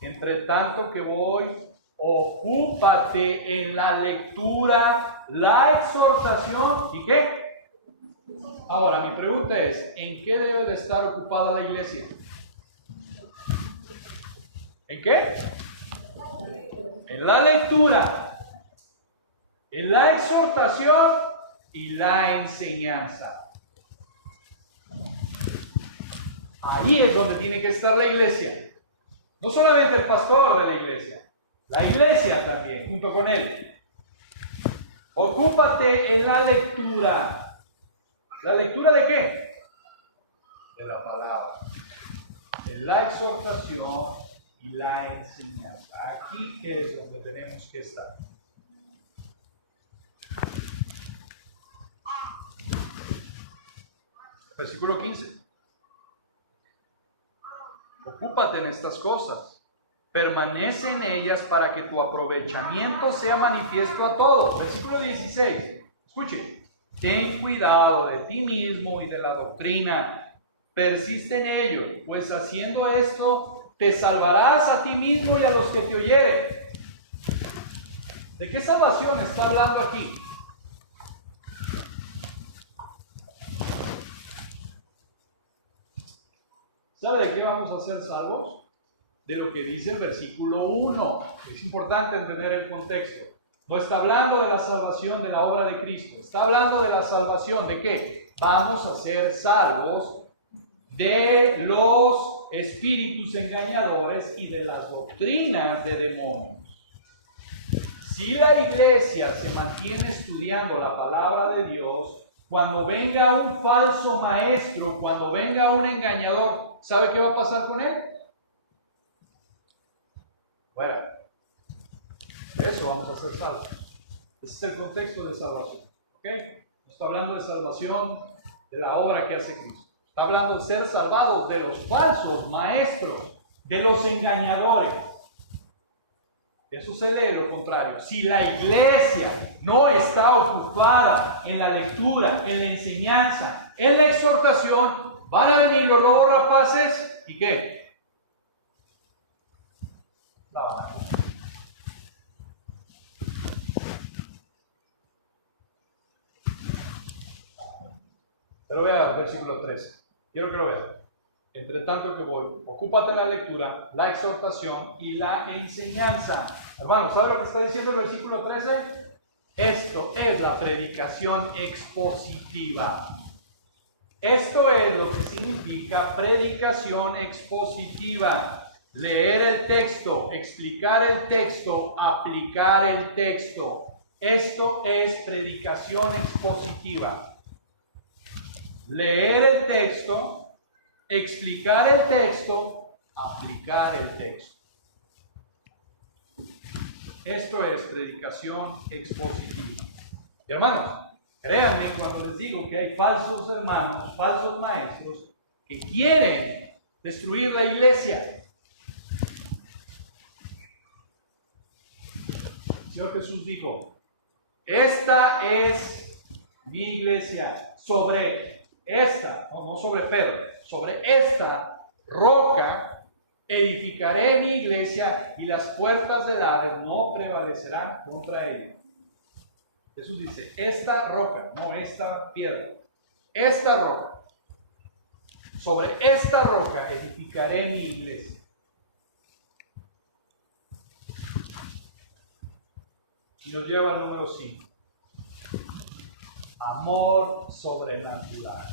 Entre tanto que voy, ocúpate en la lectura, la exhortación, ¿y qué? Ahora, mi pregunta es, ¿en qué debe de estar ocupada la iglesia? ¿En qué? En la lectura, en la exhortación y la enseñanza. Ahí es donde tiene que estar la iglesia. No solamente el pastor de la iglesia también, junto con él. Ocúpate en la lectura. ¿La lectura de qué? De la palabra. De la exhortación y la enseñanza. Aquí es donde tenemos que estar. Versículo 15. Ocúpate en estas cosas. Permanece en ellas para que tu aprovechamiento sea manifiesto a todos. Versículo 16. Escuche. Ten cuidado de ti mismo y de la doctrina. Persiste en ello, pues haciendo esto te salvarás a ti mismo y a los que te oyeren. ¿De qué salvación está hablando aquí? ¿Sabe de qué vamos a ser salvos? De lo que dice el versículo 1. Es importante entender el contexto. No está hablando de la salvación de la obra de Cristo. Está hablando de la salvación de qué? Vamos a ser salvos de los espíritus engañadores y de las doctrinas de demonios. Si la iglesia se mantiene estudiando la palabra de Dios, cuando venga un falso maestro, cuando venga un engañador, ¿sabe qué va a pasar con él? Fuera. Eso vamos a ser salvos. Ese es el contexto de salvación. ¿Ok? No está hablando de salvación de la obra que hace Cristo. Está hablando de ser salvados de los falsos maestros, de los engañadores. Eso se lee lo contrario. Si la iglesia no está ocupada en la lectura, en la enseñanza, en la exhortación, van a venir los lobos rapaces y ¿qué? La van a comer. Pero vea el versículo 13. Quiero que lo vean. Entre tanto que voy, ocúpate en la lectura, la exhortación y la enseñanza. Hermano, ¿sabe lo que está diciendo el versículo 13? Esto es la predicación expositiva. Esto es lo que significa predicación expositiva. Leer el texto, explicar el texto, aplicar el texto. Esto es predicación expositiva. Leer el texto, explicar el texto, aplicar el texto. Esto es predicación expositiva. Y hermanos, Créanme cuando les digo que hay falsos hermanos, falsos maestros, que quieren destruir la iglesia. El Señor Jesús dijo, esta es mi iglesia, sobre esta, no sobre Pedro, sobre esta roca edificaré mi iglesia y las puertas del Hades no prevalecerán contra ella. Jesús dice, esta roca, no esta piedra, esta roca, sobre esta roca edificaré mi iglesia. Y nos lleva al número 5. Amor sobrenatural.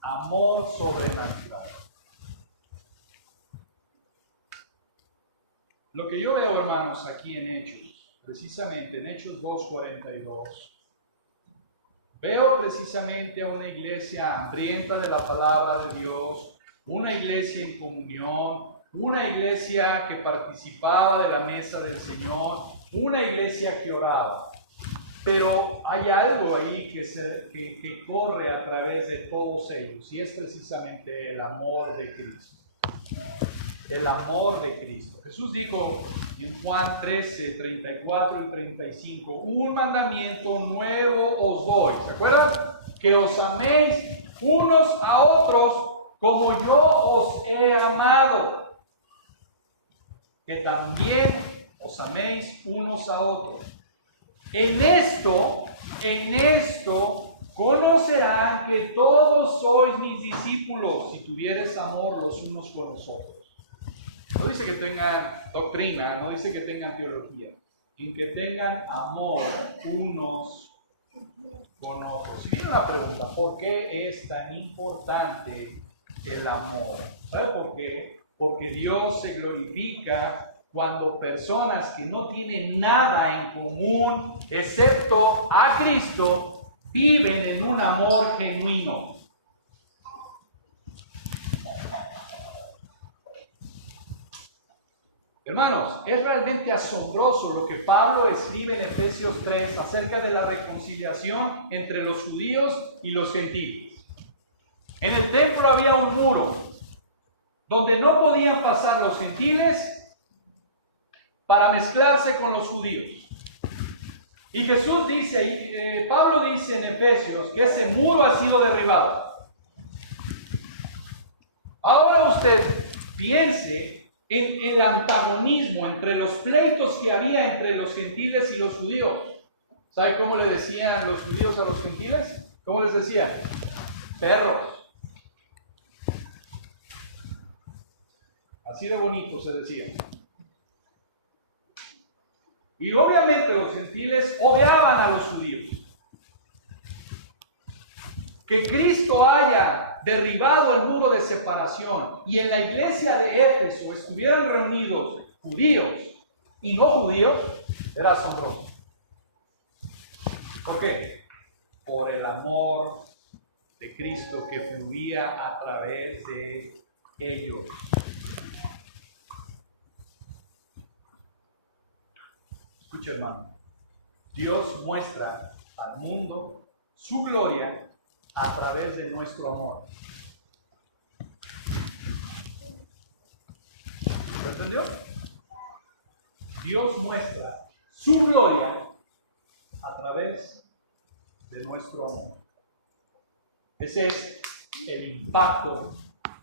Amor sobrenatural. Lo que yo veo, hermanos, aquí en Hechos, precisamente en Hechos 2:42, veo precisamente a una iglesia hambrienta de la palabra de Dios, una iglesia en comunión, una iglesia que participaba de la mesa del Señor, una iglesia que oraba. Pero hay algo ahí que corre a través de todos ellos, y es precisamente el amor de Cristo. El amor de Cristo. Jesús dijo en Juan 13, 34 y 35, un mandamiento nuevo os doy. ¿Se acuerdan? Que os améis unos a otros como yo os he amado. Que también os améis unos a otros. En esto conocerán que todos sois mis discípulos, si tuviereis amor los unos con los otros. No dice que tengan doctrina, no dice que tengan teología, sino que tengan amor unos con otros. Y viene una pregunta, ¿por qué es tan importante el amor? ¿Sabe por qué? Porque Dios se glorifica cuando personas que no tienen nada en común, excepto a Cristo, viven en un amor genuino. Hermanos, es realmente asombroso lo que Pablo escribe en Efesios 3 acerca de la reconciliación entre los judíos y los gentiles. En el templo había un muro donde no podían pasar los gentiles para mezclarse con los judíos. Y Jesús dice, Pablo dice en Efesios que ese muro ha sido derribado. Ahora usted piense en el antagonismo entre los pleitos que había entre los gentiles y los judíos. ¿Sabe cómo le decían los judíos a los gentiles? ¿Cómo les decían? Perros. Así de bonito se decía. Y obviamente los gentiles odiaban a los judíos. Que Cristo haya derribado el muro de separación y en la iglesia de Éfeso estuvieran reunidos judíos y no judíos, era asombroso. ¿Por qué? Por el amor de Cristo que fluía a través de ellos. Escucha, hermano, Dios muestra al mundo su gloria a través de nuestro amor. ¿Lo entendió? Dios muestra su gloria a través de nuestro amor. Ese es el impacto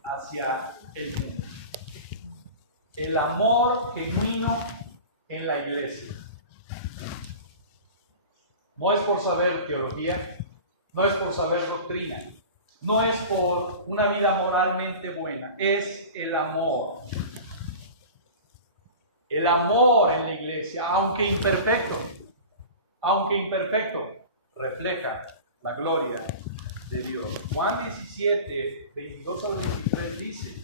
hacia el mundo. El amor genuino en la iglesia. No es por saber teología, no es por saber doctrina, no es por una vida moralmente buena, es el amor. El amor en la iglesia, aunque imperfecto, refleja la gloria de Dios. Juan 17, 22 al 23 dice,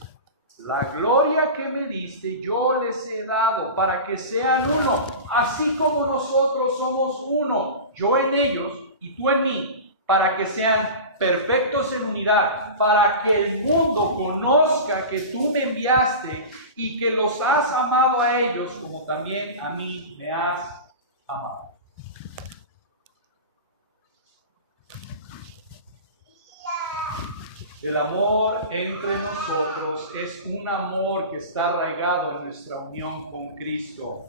la gloria que me diste yo les he dado para que sean uno, así como nosotros somos uno, yo en ellos y tú en mí, para que sean perfectos en unidad, para que el mundo conozca que tú me enviaste y que los has amado a ellos como también a mí me has amado. El amor entre nosotros es un amor que está arraigado en nuestra unión con Cristo.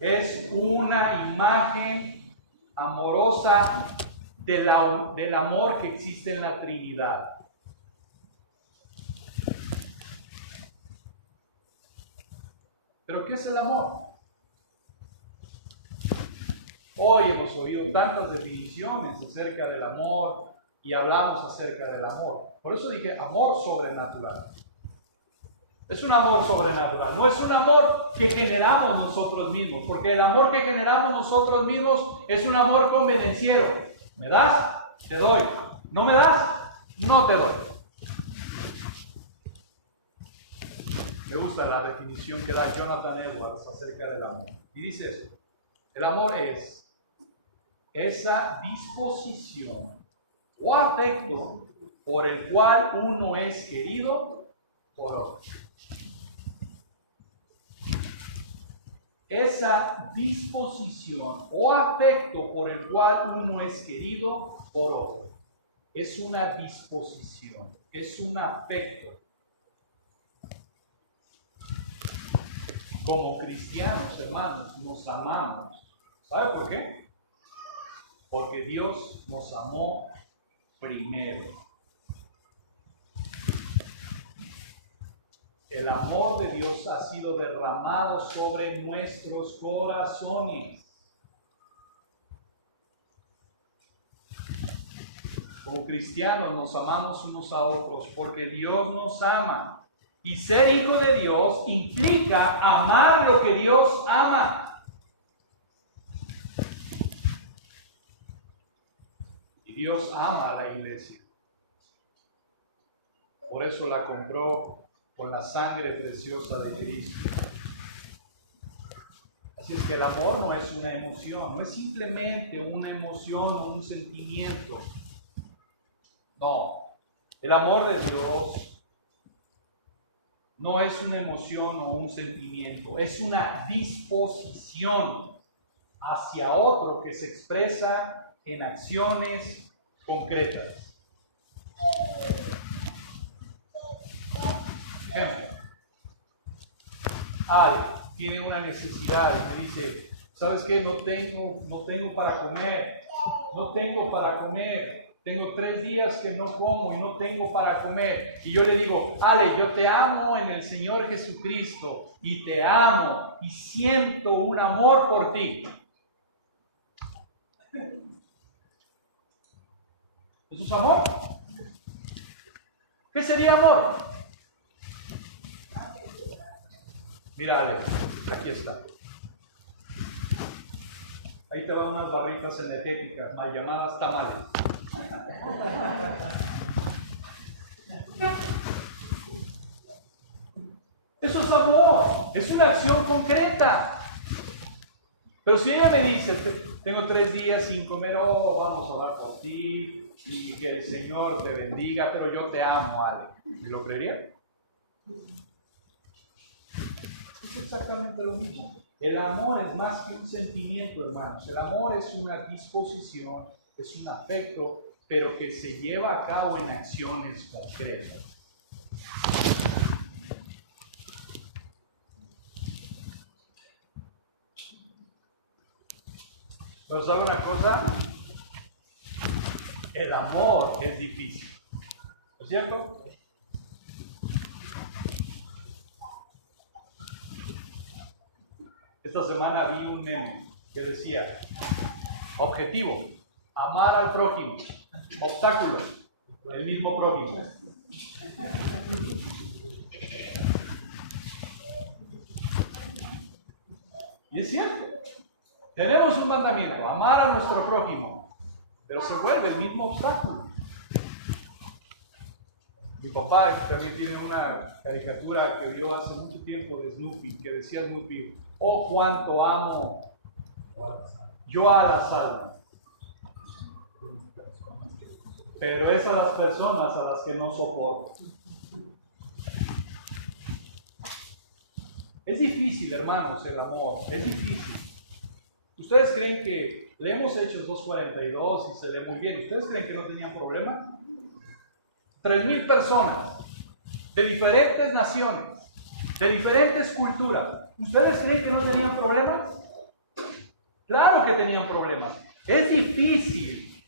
Es una imagen amorosa del amor que existe en la Trinidad. ¿Pero qué es el amor? Hoy hemos oído tantas definiciones acerca del amor y hablamos acerca del amor. Por eso dije amor sobrenatural. Es un amor sobrenatural, no es un amor que generamos nosotros mismos, porque el amor que generamos nosotros mismos es un amor convenenciero. ¿Me das? Te doy. ¿No me das? No te doy. Me gusta la definición que da Jonathan Edwards acerca del amor. Y dice esto: el amor es esa disposición o afecto por el cual uno es querido por otro. Esa disposición o afecto por el cual uno es querido por otro. Es una disposición, es un afecto. Como cristianos, hermanos, nos amamos. ¿Sabe por qué? Porque Dios nos amó primero. El amor de Dios ha sido derramado sobre nuestros corazones. Como cristianos nos amamos unos a otros porque Dios nos ama. Y ser hijo de Dios implica amar lo que Dios ama. Y Dios ama a la iglesia. Por eso la compró con la sangre preciosa de Cristo. Así es que el amor no es una emoción, no es simplemente una emoción o un sentimiento. No, el amor de Dios no es una emoción o un sentimiento, es una disposición hacia otro que se expresa en acciones concretas. Ejemplo, Ale tiene una necesidad y me dice: ¿sabes qué? No tengo para comer, tengo 3 días que no como y no tengo para comer. Y yo le digo: Ale, yo te amo en el Señor Jesucristo y te amo y siento un amor por ti. ¿Eso es amor? ¿Qué sería amor? Mira, Ale, aquí está. Ahí te van unas barritas energéticas, mal llamadas tamales. Eso es amor, es una acción concreta. Pero si ella me dice: tengo 3 días sin comer, vamos a orar por ti y que el Señor te bendiga, pero yo te amo, Ale, ¿me lo creería? Es exactamente lo mismo. El amor es más que un sentimiento, hermanos. El amor es una disposición, es un afecto, pero que se lleva a cabo en acciones concretas. Pero ¿sabe una cosa? El amor es difícil, ¿no es cierto? Esta semana vi un meme que decía: objetivo, amar al prójimo. Obstáculo, el mismo prójimo. Y es cierto, tenemos un mandamiento: amar a nuestro prójimo, pero se vuelve el mismo obstáculo. Mi papá también tiene una caricatura que vio hace mucho tiempo de Snoopy, que decía Snoopy: oh, cuánto amo yo a las almas. Pero es a las personas a las que no soporto. Es difícil, hermanos, el amor, es difícil. ¿Ustedes creen que leemos Hechos 2:42 y se lee muy bien. ¿Ustedes creen que no tenían problema? 3,000 personas de diferentes naciones, de diferentes culturas. ¿Ustedes creen que no tenían problemas? Claro que tenían problemas. Es difícil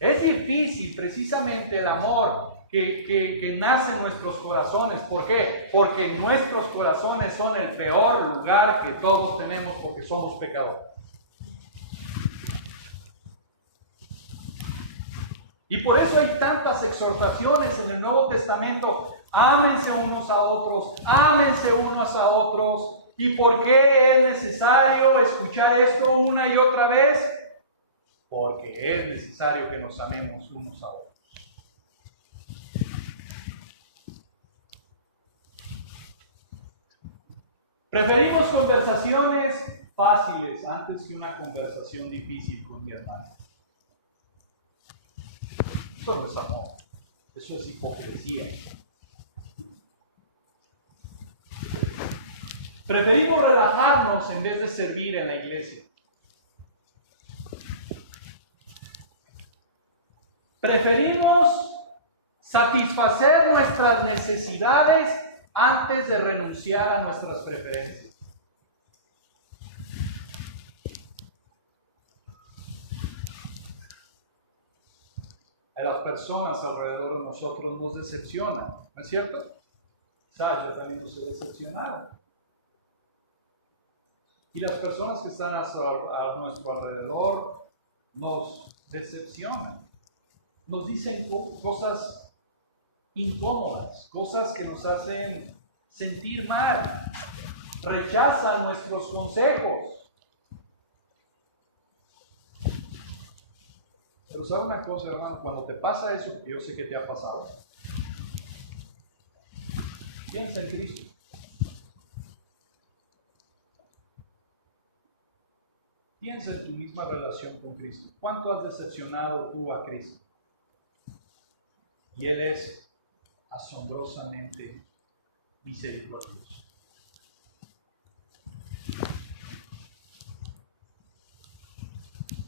precisamente el amor que nace en nuestros corazones. ¿Por qué? Porque nuestros corazones son el peor lugar que todos tenemos porque somos pecadores. Y por eso hay tantas exhortaciones en el Nuevo Testamento. Ámense unos a otros, ámense unos a otros. ¿Y por qué es necesario escuchar esto una y otra vez? Porque es necesario que nos amemos unos a otros. Preferimos conversaciones fáciles antes que una conversación difícil con mi hermano. Eso no es amor, eso es hipocresía. Preferimos relajarnos en vez de servir en la iglesia. Preferimos satisfacer nuestras necesidades antes de renunciar a nuestras preferencias. A las personas alrededor de nosotros nos decepcionan, ¿no es cierto? Sasha también se decepcionaron. Y las personas que están a nuestro alrededor nos decepcionan. Nos dicen cosas incómodas, cosas que nos hacen sentir mal. Rechazan nuestros consejos. Pero ¿sabe una cosa, hermano? Cuando te pasa eso, porque yo sé que te ha pasado, piensa en Cristo. Piensa en tu misma relación con Cristo. ¿Cuánto has decepcionado tú a Cristo? Y Él es asombrosamente misericordioso.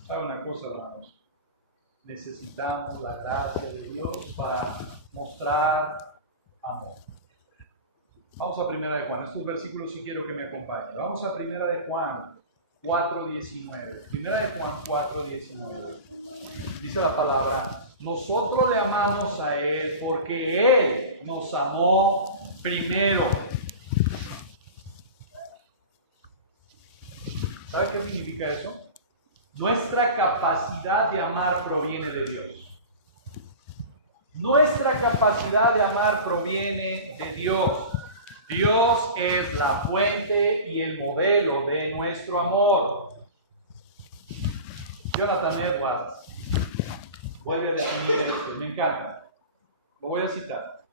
¿Sabe una cosa, hermanos? Necesitamos la gracia de Dios para mostrar amor. Vamos a 1 de Juan. Estos versículos sí quiero que me acompañen. Vamos a 1 de Juan 4:19. 1 de Juan 4:19. Dice la palabra: nosotros le amamos a Él porque Él nos amó primero. ¿Sabe qué significa eso? Nuestra capacidad de amar proviene de Dios. Nuestra capacidad de amar proviene de Dios. Dios es la fuente y el modelo de nuestro amor. Jonathan Edwards vuelve a definir esto, me encanta. Lo voy a citar.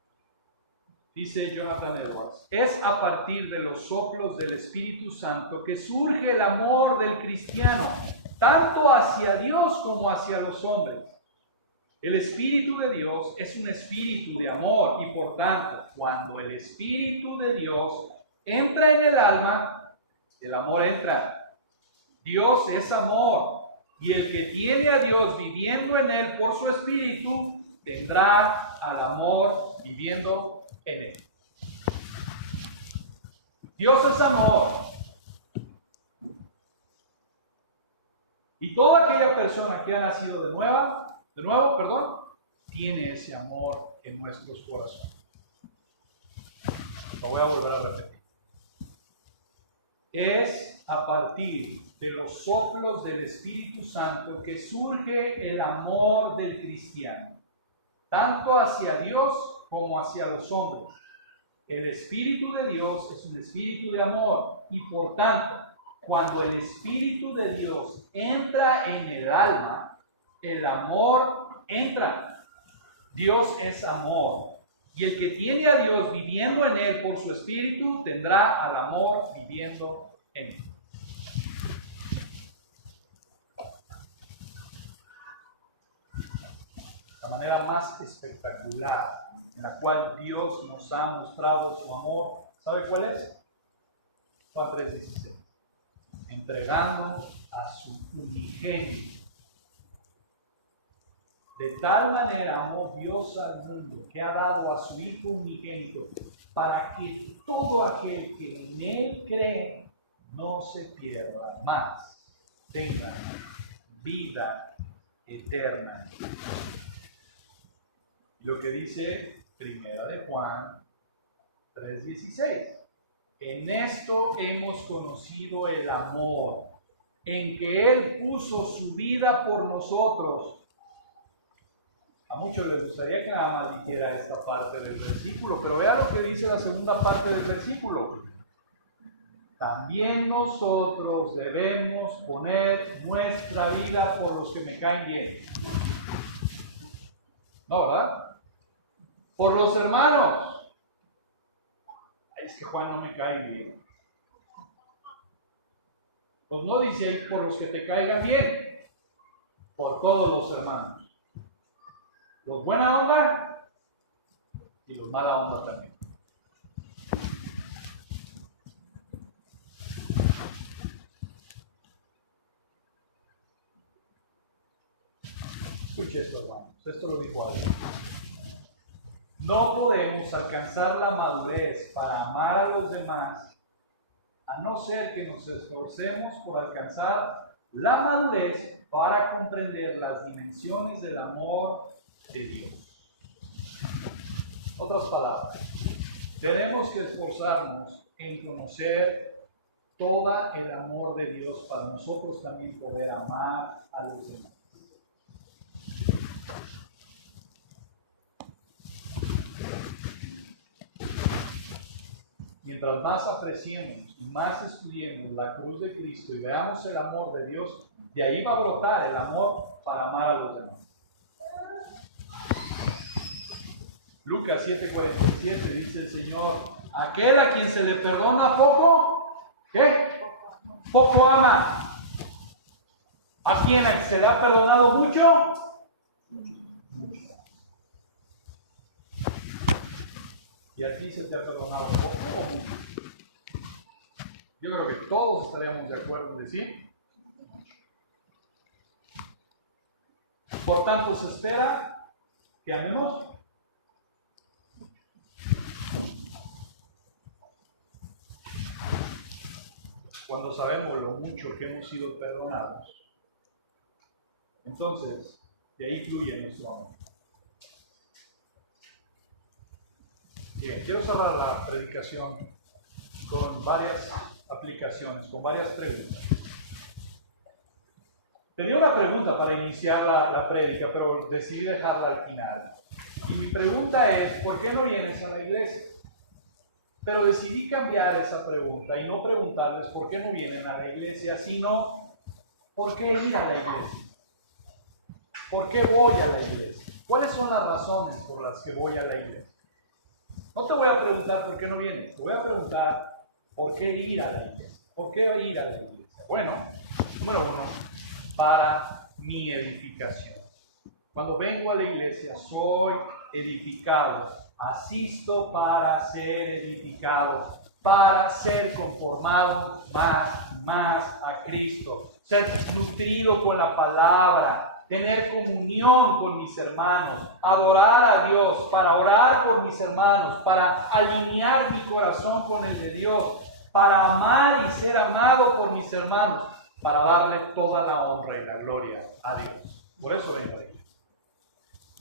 Dice Jonathan Edwards: es a partir de los soplos del Espíritu Santo que surge el amor del cristiano, tanto hacia Dios como hacia los hombres. El Espíritu de Dios es un espíritu de amor y por tanto, cuando el Espíritu de Dios entra en el alma, el amor entra. Dios es amor y el que tiene a Dios viviendo en él por su Espíritu tendrá al amor viviendo en él. Dios es amor. Y toda aquella persona que ha nacido de nuevo, tiene ese amor en nuestros corazones. Lo voy a volver a repetir. Es a partir de los soplos del Espíritu Santo que surge el amor del cristiano, tanto hacia Dios como hacia los hombres. El Espíritu de Dios es un espíritu de amor y por tanto, cuando el Espíritu de Dios entra en el alma, el amor entra. Dios es amor. Y el que tiene a Dios viviendo en él por su Espíritu, tendrá al amor viviendo en él. La manera más espectacular en la cual Dios nos ha mostrado su amor, ¿sabe cuál es? Juan 3:16. Entregando a su unigénito De tal manera amó Dios al mundo que ha dado a su Hijo unigénito para que todo aquel que en Él cree no se pierda, más tenga vida eterna. Y lo que dice Primera de Juan 3:16. En esto hemos conocido el amor, en que Él puso su vida por nosotros. A muchos les gustaría que nada más dijera esta parte del versículo, pero vea lo que dice la segunda parte del versículo. También nosotros debemos poner nuestra vida por los que me caen bien. ¿No, verdad? Por los hermanos. Es que Juan no me cae bien. Pues no dice ahí por los que te caigan bien, por todos los hermanos. Los buena onda y los mala onda también. Escuche esto, hermanos. Esto lo dijo alguien. No podemos alcanzar la madurez para amar a los demás a no ser que nos esforcemos por alcanzar la madurez para comprender las dimensiones del amor de Dios. Otras palabras, tenemos que esforzarnos en conocer todo el amor de Dios para nosotros también poder amar a los demás. Mientras más apreciemos y más estudiemos la cruz de Cristo y veamos el amor de Dios, de ahí va a brotar el amor para amar a los demás. Lucas 7:47 dice el Señor, aquel a quien se le perdona poco, ¿qué? Poco ama. ¿A quien se le ha perdonado mucho? ¿Y a ti se te ha perdonado poco o mucho? Yo creo que todos estaremos de acuerdo en decir. Por tanto, se espera que amemos. Cuando sabemos lo mucho que hemos sido perdonados, entonces de ahí fluye nuestro amor. Bien, quiero cerrar la predicación con varias aplicaciones, con varias preguntas. Tenía una pregunta para iniciar la prédica, pero decidí dejarla al final. Y mi pregunta es, ¿por qué no vienes a la iglesia? Pero decidí cambiar esa pregunta y no preguntarles por qué no vienen a la iglesia, sino ¿por qué ir a la iglesia? ¿Por qué voy a la iglesia? ¿Cuáles son las razones por las que voy a la iglesia? No te voy a preguntar por qué no vienes, te voy a preguntar por qué ir a la iglesia. ¿Por qué ir a la iglesia? Bueno, número uno, para mi edificación. Cuando vengo a la iglesia soy edificado, asisto para ser edificado, para ser conformado más a Cristo, ser nutrido con la palabra, tener comunión con mis hermanos, adorar a Dios, para orar por mis hermanos, para alinear mi corazón con el de Dios, para amar y ser amado por mis hermanos, para darle toda la honra y la gloria a Dios. Por eso vengo a la iglesia.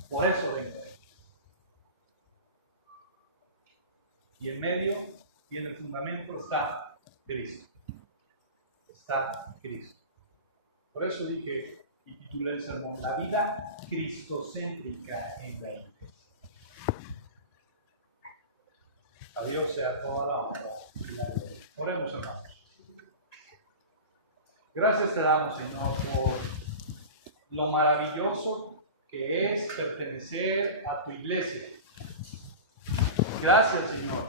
Por eso vengo a la iglesia. Y en medio y en el fundamento está Cristo. Está Cristo. Por eso dije y titulé el sermón, la vida cristocéntrica en la iglesia. A Dios sea toda la honra y la gloria. Oremos, hermanos. Gracias te damos, Señor, por lo maravilloso que es pertenecer a tu iglesia. Gracias, Señor,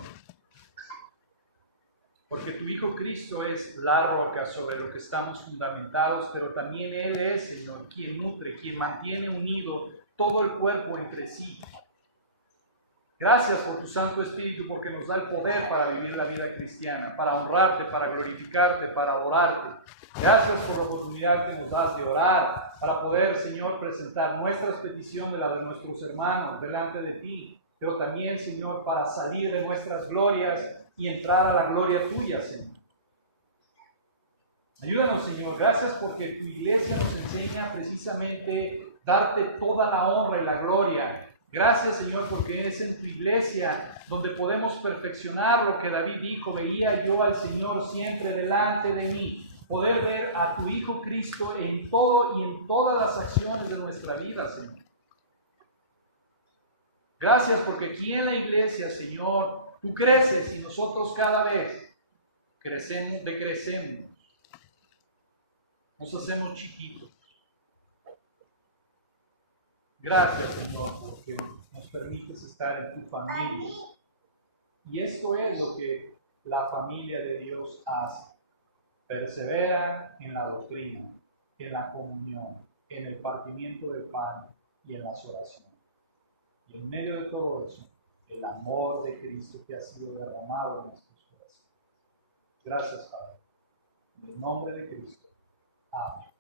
porque tu Hijo Cristo es la roca sobre lo que estamos fundamentados, pero también Él es, Señor, quien nutre, quien mantiene unido todo el cuerpo entre sí. Gracias por tu Santo Espíritu, porque nos da el poder para vivir la vida cristiana, para honrarte, para glorificarte, para adorarte. Gracias por la oportunidad que nos das de orar, para poder, Señor, presentar nuestras peticiones, la de nuestros hermanos, delante de ti, pero también, Señor, para salir de nuestras glorias y entrar a la gloria tuya, Señor. Ayúdanos, Señor. Gracias porque tu iglesia nos enseña precisamente darte toda la honra y la gloria. Gracias, Señor, porque es en tu iglesia donde podemos perfeccionar lo que David dijo: veía yo al Señor siempre delante de mí. Poder ver a tu Hijo Cristo en todo y en todas las acciones de nuestra vida, Señor. Gracias porque aquí en la iglesia, Señor, tú creces y nosotros cada vez decrecemos. Nos hacemos chiquitos. Gracias, Señor, porque nos permites estar en tu familia. Y esto es lo que la familia de Dios hace. Persevera en la doctrina, en la comunión, en el partimiento del pan y en las oraciones. Y en medio de todo eso, el amor de Cristo que ha sido derramado en nuestros corazones. Gracias, Padre. En el nombre de Cristo. Amén.